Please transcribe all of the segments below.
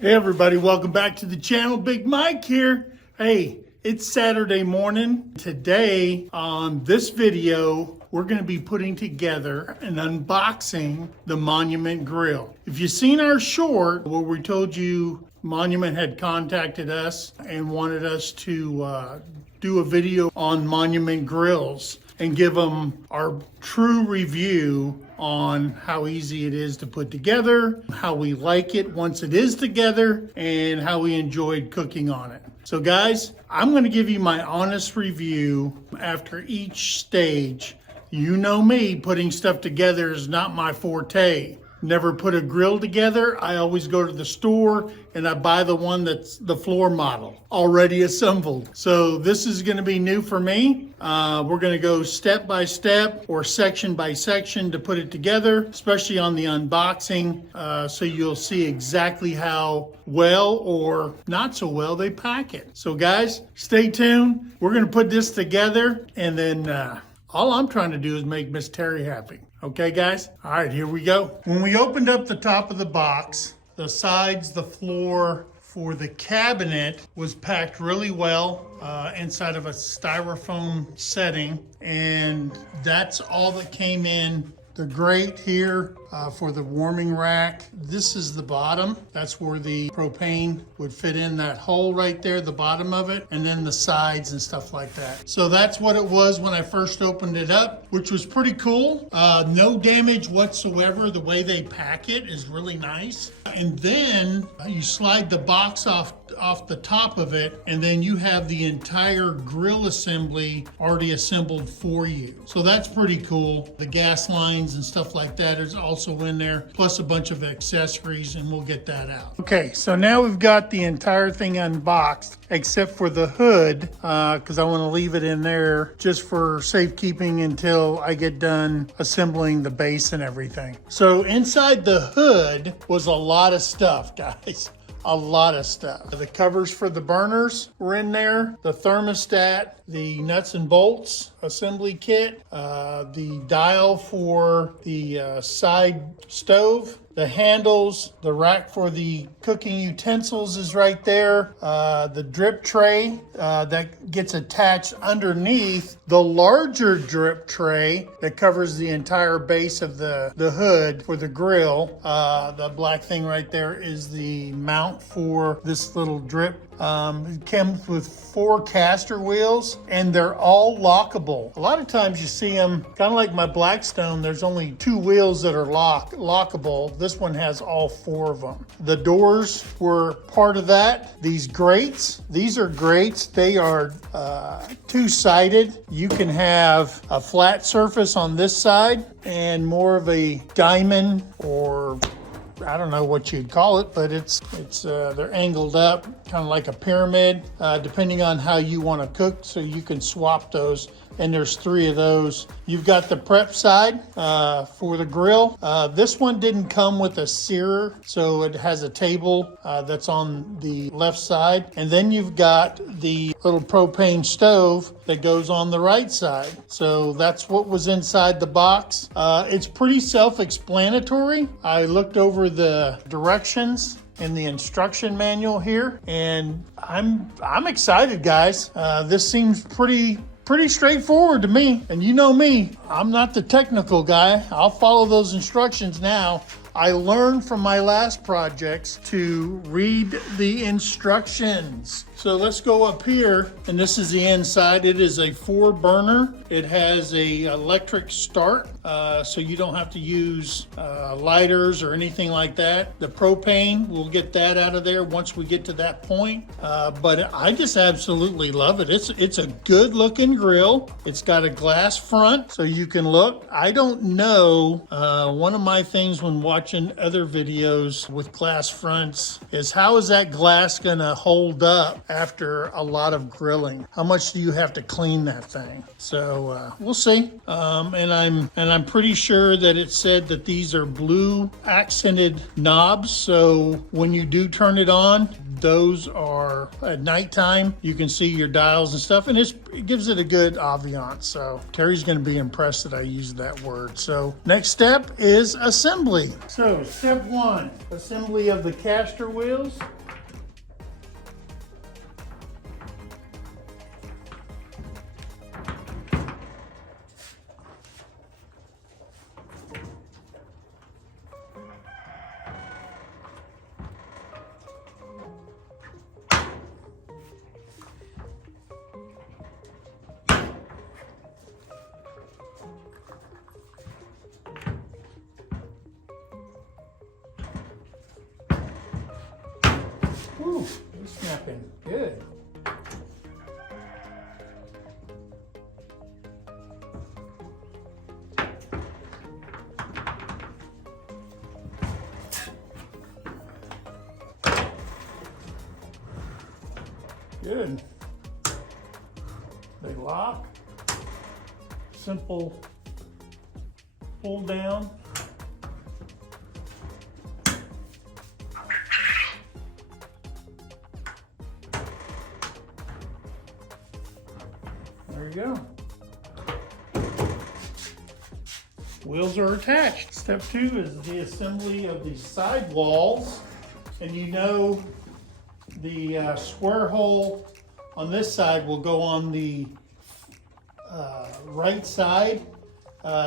Hey everybody, welcome back to the channel. Big Mike here. Hey, it's Saturday morning. Today on this video, we're going to be putting together and unboxing the Monument Grill. If you've seen our short where we told you Monument had contacted us and wanted us to do a video on Monument grills and give them our true review on how easy it is to put together, how we like it once it is together, and how we enjoyed cooking on it. So guys, I'm gonna give you my honest review after each stage. You know me, putting stuff together is not my forte. Never put a grill together. I always go to the store and I buy the one that's the floor model, already assembled. So this is gonna be new for me. We're gonna go step by step or section by section to put it together, especially on the unboxing, so you'll see exactly how well or not so well they pack it. So guys, stay tuned. We're gonna put this together and then all I'm trying to do is make Miss Terrie happy. Okay, guys? All right, here we go. When we opened up the top of the box, the sides, the floor for the cabinet was packed really well inside of a styrofoam setting. And that's all that came in. The grate here for the warming rack. This is the bottom. That's where the propane would fit in that hole right there, the bottom of it, and then the sides and stuff like that. So that's what it was when I first opened it up, which was pretty cool. No damage whatsoever. The way they pack it is really nice. And then you slide the box off the top of it, and then you have the entire grill assembly already assembled for you. So that's pretty cool. The gas lines and stuff like that is also in there, plus a bunch of accessories, and we'll get that out. Okay, so now we've got the entire thing unboxed, except for the hood, because I want to leave it in there just for safekeeping until I get done assembling the base and everything. So inside the hood was a lot of stuff, guys. A lot of stuff. The covers for the burners were in there, the thermostat, the nuts and bolts assembly kit, the dial for the side stove, the handles, the rack for the cooking utensils is right there, the drip tray that gets attached underneath the larger drip tray that covers the entire base of the hood for the grill. The black thing right there is the mount for this little drip. It comes with 4 caster wheels and they're all lockable. A lot of times you see them, kind of like my Blackstone, there's only 2 wheels that are lockable. This one has all 4 of them. The doors were part of that. These grates, these are grates. They are 2-sided. You can have a flat surface on this side and more of a diamond, or I don't know what you'd call it, but they're angled up, kind of like a pyramid, depending on how you want to cook. So you can swap those, and there's 3 of those. You've got the prep side for the grill. This one didn't come with a searer, so it has a table that's on the left side. And then you've got the little propane stove that goes on the right side. So that's what was inside the box. It's pretty self-explanatory. I looked over the directions in the instruction manual here, and I'm excited, guys. This seems pretty straightforward to me. And you know me, I'm not the technical guy. I'll follow those instructions now. I learned from my last projects to read the instructions. So let's go up here, and this is the inside. It is a 4 burner. It has a electric start, so you don't have to use lighters or anything like that. The propane, we'll get that out of there once we get to that point. But I just absolutely love it. It's a good looking grill. It's got a glass front so you can look. I don't know, one of my things when watching other videos with glass fronts is how is that glass gonna hold up after a lot of grilling? How much do you have to clean that thing? So we'll see. And I'm pretty sure that it said that these are blue accented knobs. So when you do turn it on, those are at nighttime. You can see your dials and stuff, and it gives it a good ambiance. So Terrie's gonna be impressed that I used that word. So next step is assembly. So step one, assembly of the caster wheels. Ooh, he's snapping good. Good. They lock. Simple pull down. There you go. Wheels are attached. Step two is the assembly of the side walls. And you know the square hole on this side will go on the right side,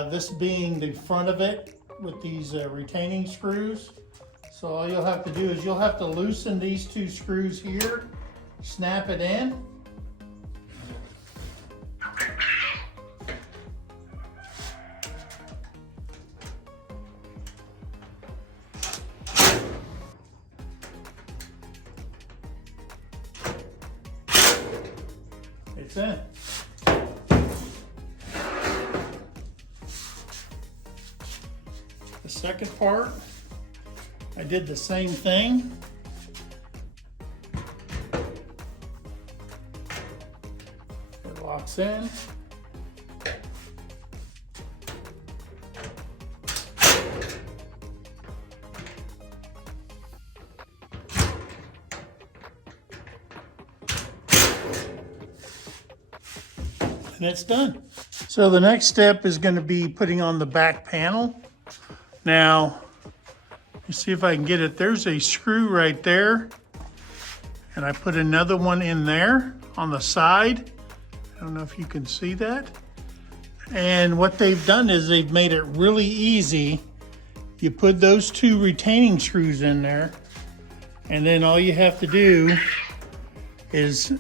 this being the front of it with these retaining screws. So all you'll have to do is you'll have to loosen these two screws here, snap it in. It's in. The second part, I did the same thing. It locks in. And it's done. So the next step is going to be putting on the back panel. Now, you see if I can get it. There's a screw right there. And I put another one in there on the side. I don't know if you can see that. And what they've done is they've made it really easy. You put those two retaining screws in there. And then all you have to do is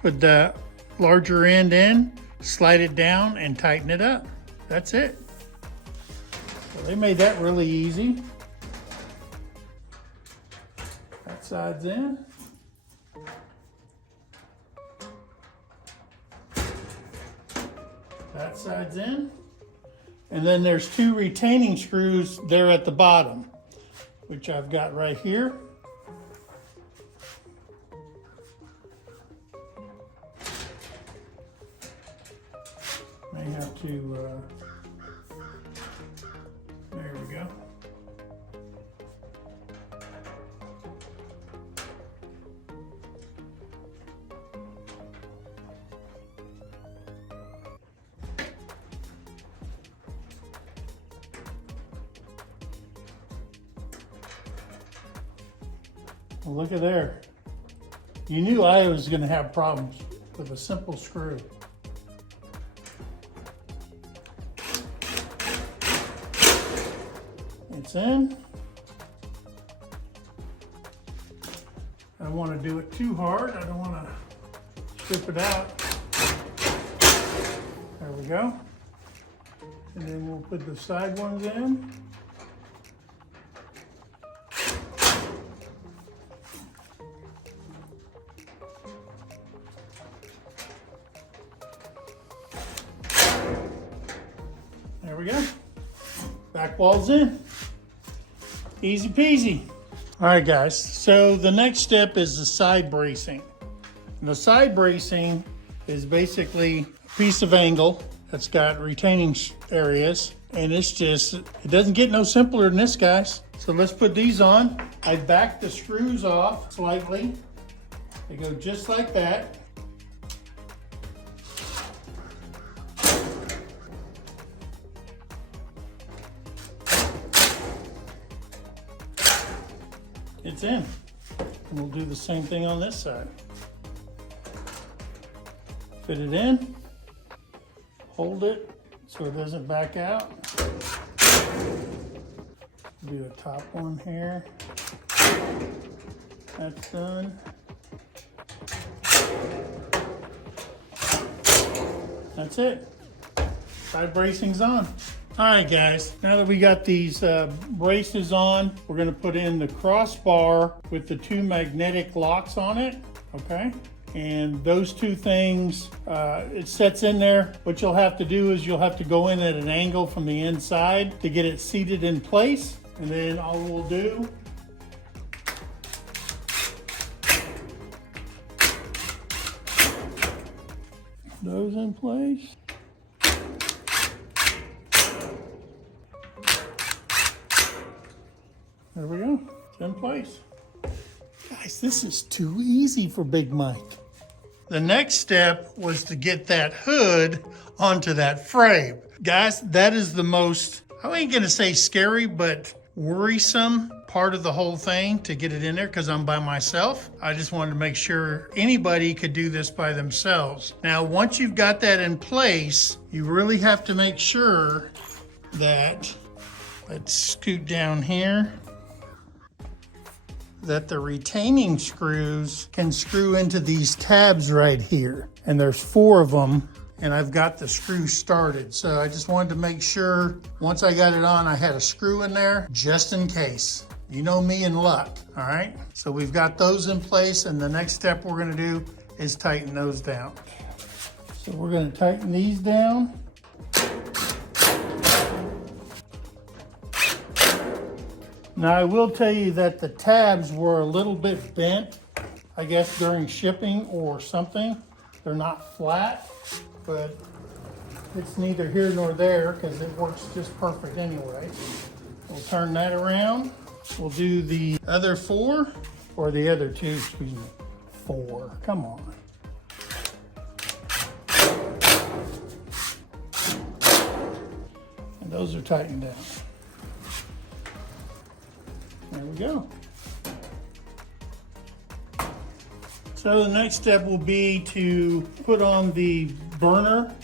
put the larger end in, slide it down, and tighten it up. That's it. So they made that really easy. That side's in. That side's in. And then there's two retaining screws there at the bottom, which I've got right here. May have to, there we go. Well, look at there. You knew I was going to have problems with a simple screw. It's in. I don't want to do it too hard. I don't want to strip it out. There we go. And then we'll put the side ones in. There we go. Back wall's in. Easy peasy. All right, guys. So the next step is the side bracing. And the side bracing is basically a piece of angle that's got retaining areas. And it's just, it doesn't get no simpler than this, guys. So let's put these on. I backed the screws off slightly. They go just like that. It's in. And we'll do the same thing on this side. Fit it in, hold it so it doesn't back out. Do a top one here. That's done. That's it. Side bracing's on. All right, guys, now that we got these braces on, we're gonna put in the crossbar with the 2 magnetic locks on it, okay? And those 2 things, it sets in there. What you'll have to do is you'll have to go in at an angle from the inside to get it seated in place. And then all we'll do those in place. There we go, it's in place. Guys, this is too easy for Big Mike. The next step was to get that hood onto that frame. Guys, that is the most, I ain't gonna say scary, but worrisome part of the whole thing to get it in there because I'm by myself. I just wanted to make sure anybody could do this by themselves. Now, once you've got that in place, you really have to make sure that, let's scoot down here, that the retaining screws can screw into these tabs right here. And there's 4 of them, and I've got the screw started. So I just wanted to make sure once I got it on, I had a screw in there just in case. You know me and luck, all right? So we've got those in place, and the next step we're gonna do is tighten those down. So we're gonna tighten these down. Now I will tell you that the tabs were a little bit bent, I guess during shipping or something. They're not flat, but it's neither here nor there because it works just perfect anyway. We'll turn that around. We'll do the other 4, or the other 2, excuse me. 4, come on. And those are tightened down. There we go. So the next step will be to put on the burner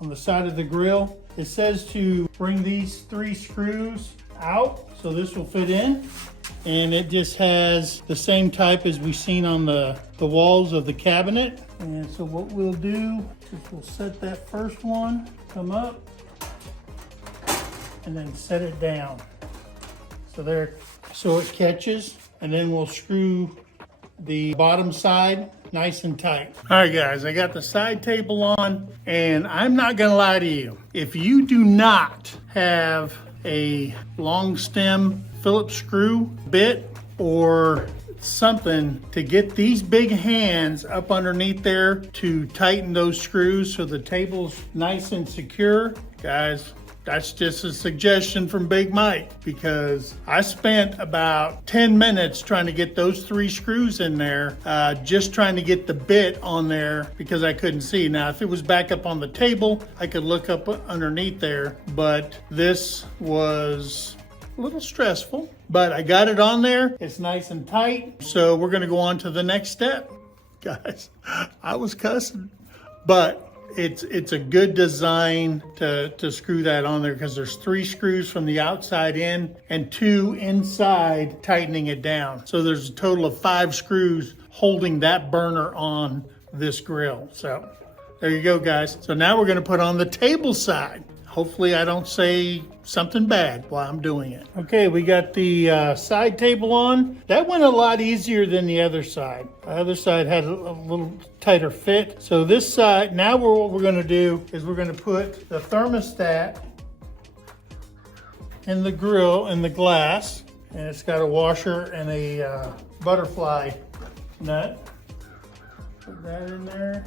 on the side of the grill. It says to bring these 3 screws out, so this will fit in. And it just has the same type as we've seen on the walls of the cabinet. And so what we'll do is we'll set that first one, come up, and then set it down. So there, so it catches, and then we'll screw the bottom side nice and tight. All right, guys, I got the side table on, and I'm not gonna lie to you. If you do not have a long stem Phillips screw bit or something to get these big hands up underneath there to tighten those screws so the table's nice and secure, guys, that's just a suggestion from Big Mike, because I spent about 10 minutes trying to get those 3 screws in there, just trying to get the bit on there because I couldn't see. Now, if it was back up on the table, I could look up underneath there, but this was a little stressful, but I got it on there. It's nice and tight. So we're gonna go on to the next step. Guys, I was cussing, but it's a good design to screw that on there because there's 3 screws from the outside in and 2 inside tightening it down. So there's a total of 5 screws holding that burner on this grill. So there you go, guys. So now we're gonna put on the table side. Hopefully I don't say something bad while I'm doing it. Okay, we got the side table on. That went a lot easier than the other side. The other side had a little tighter fit. So this side, now what we're gonna do is we're gonna put the thermostat in the grill, in the glass, and it's got a washer and a butterfly nut. Put that in there.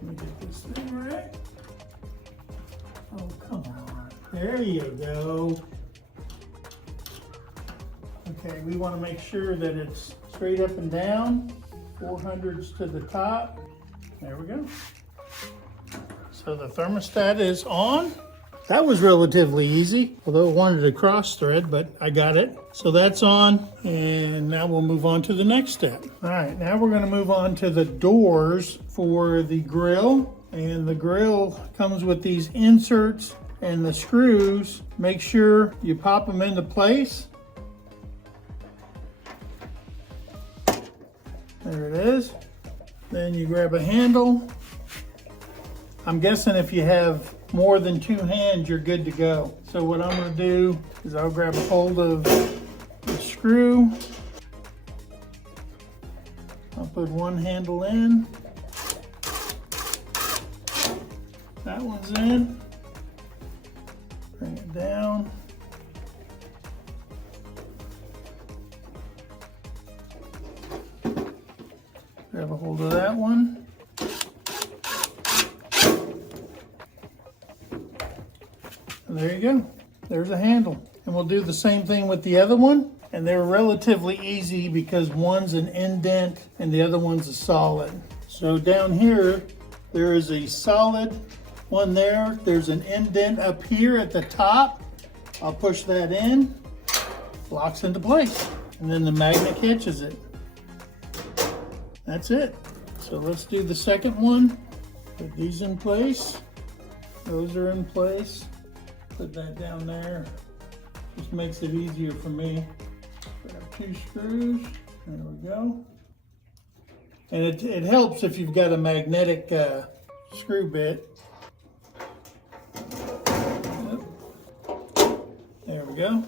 Let me get this thing right. Oh, come on. There you go. Okay, we want to make sure that it's straight up and down, 400s to the top. There we go. So the thermostat is on. That was relatively easy, although it wanted a cross thread, but I got it. So that's on, and now we'll move on to the next step. All right, now we're gonna move on to the doors for the grill. And the grill comes with these inserts and the screws. Make sure you pop them into place. There it is. Then you grab a handle. I'm guessing if you have more than 2 hands, you're good to go. So what I'm gonna do is I'll grab a hold of the screw. I'll put one handle in. That one's in. Bring it down. Grab a hold of that one. And there you go. There's a handle. And we'll do the same thing with the other one. And they're relatively easy because one's an indent and the other one's a solid. So down here, there is a solid one there. There's an indent up here at the top. I'll push that in, locks into place. And then the magnet catches it. That's it. So let's do the second one. Put these in place. Those are in place. Put that down there. Just makes it easier for me. Grab 2 screws. There we go. And it helps if you've got a magnetic screw bit. There we go.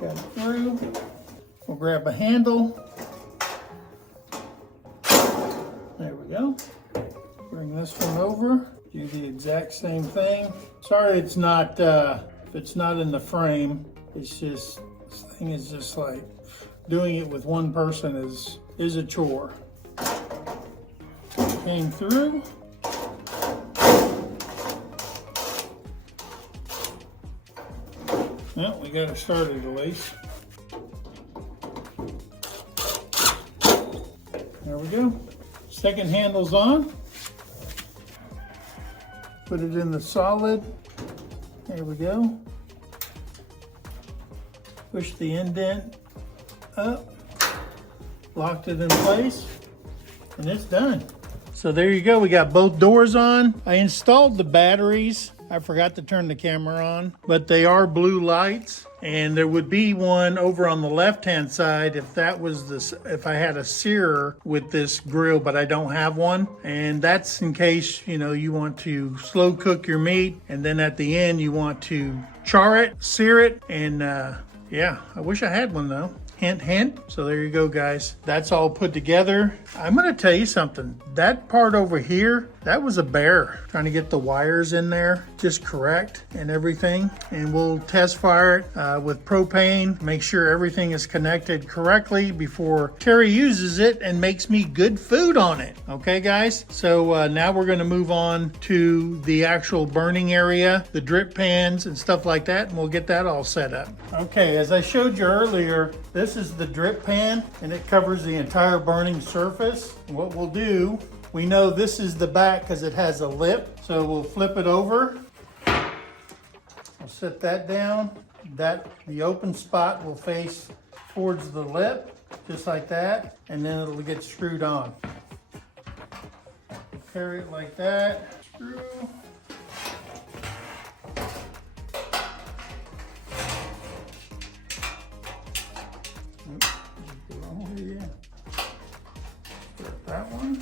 Got it through. We'll grab a handle. There we go. Bring this one over. Do the exact same thing. Sorry it's not, if it's not in the frame. It's just, this thing is just like, doing it with one person is a chore. Came through. Well, we got it started at least. There we go. Second handle's on. Put it in the solid. There we go. Push the indent up. Locked it in place. And it's done. So there you go. We got both doors on. I installed the batteries. I forgot to turn the camera on, but they are blue lights. And there would be one over on the left-hand side if that was this, if I had a searer with this grill, but I don't have one. And that's in case, you know, you want to slow cook your meat, and then at the end you want to char it, sear it, and yeah, I wish I had one though. Hint, hint. So there you go, guys. That's all put together. I'm gonna tell you something. That part over here, that was a bear. Trying to get the wires in there just correct and everything. And we'll test fire it with propane. Make sure everything is connected correctly before Terry uses it and makes me good food on it. Okay, guys? So now we're gonna move on to the actual burning area, the drip pans and stuff like that, and we'll get that all set up. Okay, as I showed you earlier, this is the drip pan and it covers the entire burning surface. And what we'll do, we know this is the back because it has a lip. So we'll flip it over. We'll set that down. The open spot will face towards the lip, just like that. And then it'll get screwed on. We'll carry it like that. Screw. That one.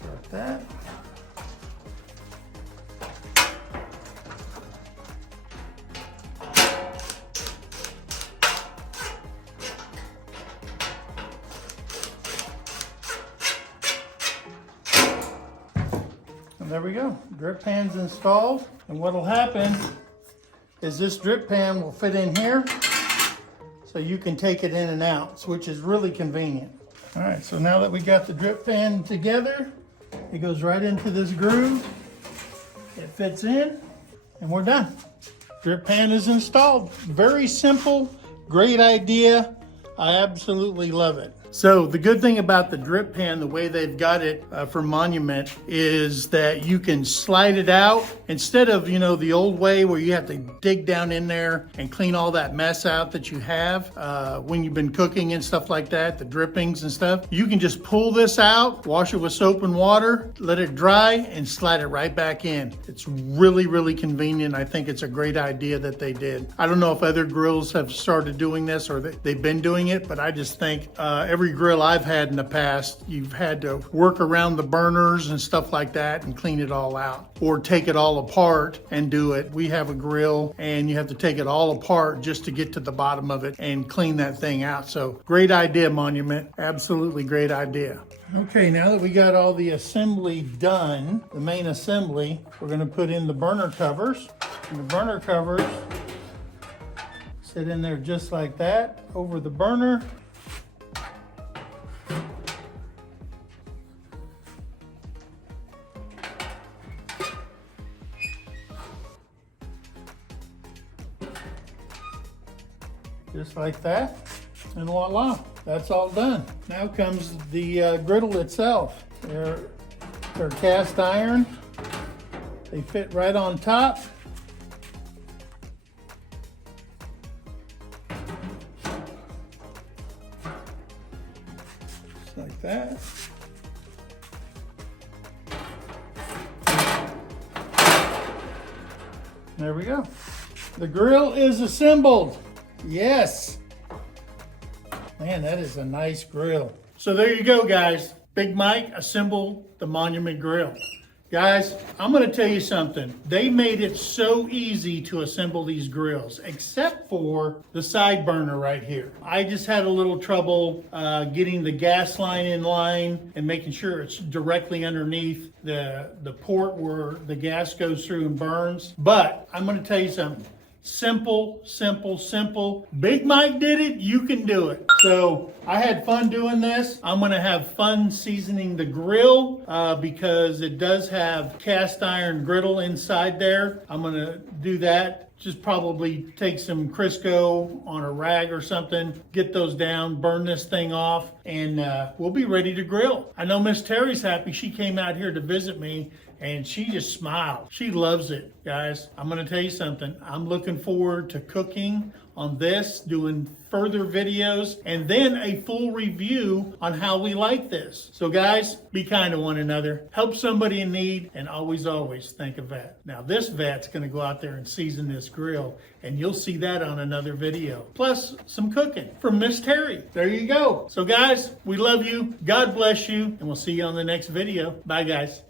Start that. And there we go. Drip pan's installed. And what'll happen is this drip pan will fit in here. So you can take it in and out, which is really convenient. All right, so now that we got the drip pan together, it goes right into this groove. It fits in. and we're done. Drip pan is installed. Very simple, great idea. I absolutely love it. So the good thing about the drip pan, the way they've got it for Monument, is that you can slide it out instead of, you know, the old way where you have to dig down in there and clean all that mess out that you have when you've been cooking and stuff like that, the drippings and stuff. You can just pull this out, wash it with soap and water, let it dry, and slide it right back in. It's really, really convenient. I think it's a great idea that they did. I don't know if other grills have started doing this or they've been doing it, but I just think every grill I've had in the past, you've had to work around the burners and stuff like that and clean it all out, or take it all apart and do it. We have a grill and you have to take it all apart just to get to the bottom of it and clean that thing out. So great idea, Monument. Absolutely great idea. Okay, now that we got all the assembly done, the main assembly, we're going to put in the burner covers. And the burner covers sit in there just like that over the burner. Just like that, and voila, that's all done. Now comes the griddle itself. They're cast iron. They fit right on top. Just like that. There we go. The grill is assembled. Yes. Man, that is a nice grill. So there you go, guys. Big Mike assembled the Monument grill. Guys, I'm going to tell you something. They made it so easy to assemble these grills, except for the side burner right here. I just had a little trouble getting the gas line in line and making sure it's directly underneath the port where the gas goes through and burns. But I'm going to tell you something. Simple, simple, simple. Big Mike did it, you can do it. So I had fun doing this. I'm gonna have fun seasoning the grill because it does have cast iron griddle inside there. I'm gonna do that. Just probably take some Crisco on a rag or something, get those down, burn this thing off, and we'll be ready to grill. I know Miss Terri's happy. She came out here to visit me and she just smiled. She loves it, guys. I'm gonna tell you something. I'm looking forward to cooking on this, doing further videos, and then a full review on how we like this. So guys, be kind to one another, help somebody in need, and always, always thank a vet. Now this vet's gonna go out there and season this grill, and you'll see that on another video. Plus some cooking from Miss Terry. There you go. So guys, we love you, God bless you, and we'll see you on the next video. Bye guys.